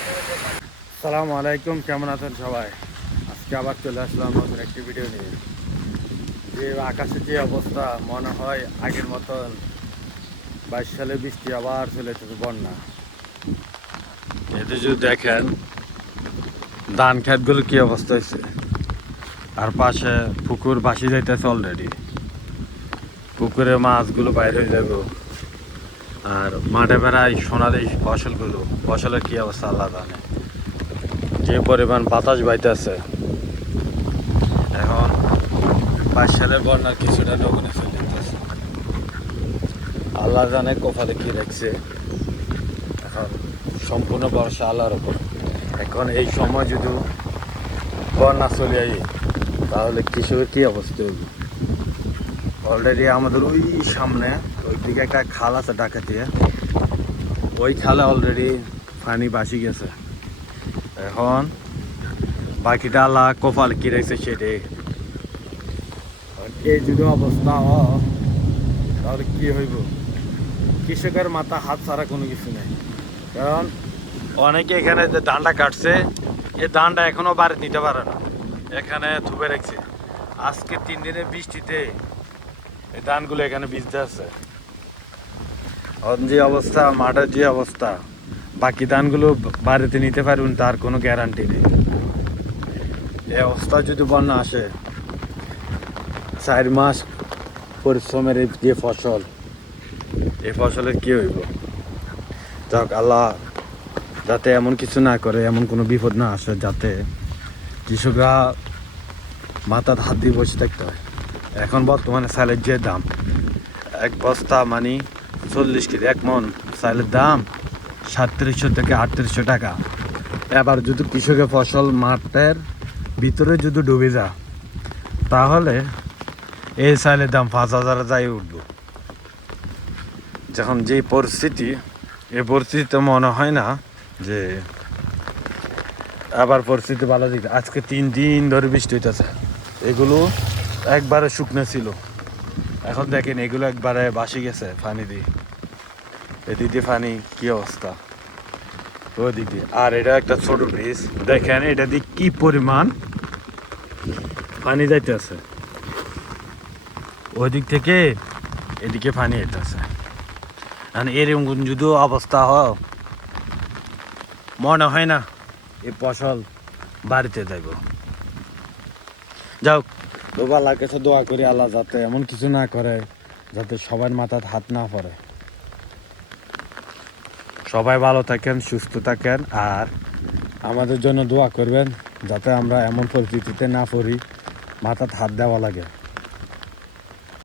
আসসালামু আলাইকুম, কেমন আছেন সবাই? আজকে আবার চলে আসলাম নতুন একটি ভিডিও নিয়ে। যে আকাশের যে অবস্থা, মনে হয় আগের মতন 22 সালে বৃষ্টি আবার চলে এসেছে বন্যা। এতে যদি দেখেন ধান ক্ষেতগুলো কি অবস্থা হয়েছে, আর পাশে পুকুর ভাসি যাইতেছে অলরেডি। পুকুরে মাছগুলো বাইরে হয়ে যাবে, আর মাঠে বেড়ায় সোনালি ফসলের কি অবস্থা আল্লাহ জানে। যে পরিমাণ বাতাস বাইতেছে, এখন 22 সালের বন্যার কিছুটা নগরে চলে যেতেছে। আল্লাহ জানে কপালে কি রাখছে। এখন সম্পূর্ণ ভরসা আল্লাহর উপর। এখন এই সময় যদি বন্যা চলে আই, তাহলে কৃষকের কি অবস্থা হবে। অলরেডি আমাদের ওই সামনে ওই দিকে একটা খাল আছে ডাকাতিয়া, ওই খালে অলরেডি পানি ভাসি গেছে। এখন বাকিটা আল্লাহ কপালে কি রাখছে সেটাই। এই যদি অবস্থা তাহলে কি হইব? কৃষকের মাথা হাত ছাড়া কোনো কিছু নেই। কারণ অনেকে এখানে যে ধানটা কাটছে, এই ধানটা এখনো বাড়ি নিতে পারে না, এখানে ধুবে রাখছে। আজকে 3 দিনের বৃষ্টিতে এই ধানগুলো এখানে ভিজতে আছে। যে অবস্থা, মাঠের যে অবস্থা, বাকি ধানগুলো বাড়িতে নিতে পারবেন তার কোনো গ্যারান্টি নেই। এই অবস্থা যদি বন্যা আসে, 4 মাস পরিশ্রমের যে ফসল, এই ফসলের কি হইব? যাক, আল্লাহ যাতে এমন কিছু না করে, এমন কোনো বিপদ না আসে যাতে কৃষকরা মাথা হাত দিয়ে বসে থাকতে হয়। এখন বর্তমানে চালের যে দাম, এক বস্তা মানে 40 কেজি, 1 মন চালের দাম 3700 থেকে 3800 টাকা। এবার যদি কৃষকের ফসল মাঠের ভিতরে যদি ডুবে যায়, তাহলে এই চালের দাম 5000 যাই উঠব। যখন যে পরিস্থিতি, এই পরিস্থিতিতে মনে হয় না যে আবার পরিস্থিতি ভালো দিকে। আজকে 3 দিন ধরে বৃষ্টি হইতেছে, এগুলো একবারে শুকনো ছিল। এখন দেখেন এগুলো একবারে ভাসি গেছে পানি দিয়ে। এদিক দিয়ে পানি কি অবস্থা, ওদিক দিয়ে। আর এটা একটা ছোট ব্রিজ, দেখেন এটা দিয়ে কি পরিমাণ পানি যাইতেছে। ওই দিক থেকে এদিকে পানি যেতেছে। এরকম যদি অবস্থা হয়, মনে হয় না এই ফসল বাড়িতে যাইব। যাও, তবু আল্লাহর কাছে দোয়া করি আল্লাহ যাতে এমন কিছু না করে, যাতে সবার মাথায় হাত না পড়ে। সবাই ভালো থাকেন, সুস্থ থাকেন, আর আমাদের জন্য দোয়া করবেন যাতে আমরা এমন পরিস্থিতিতে না পড়ি মাথায় হাত দেওয়া লাগে।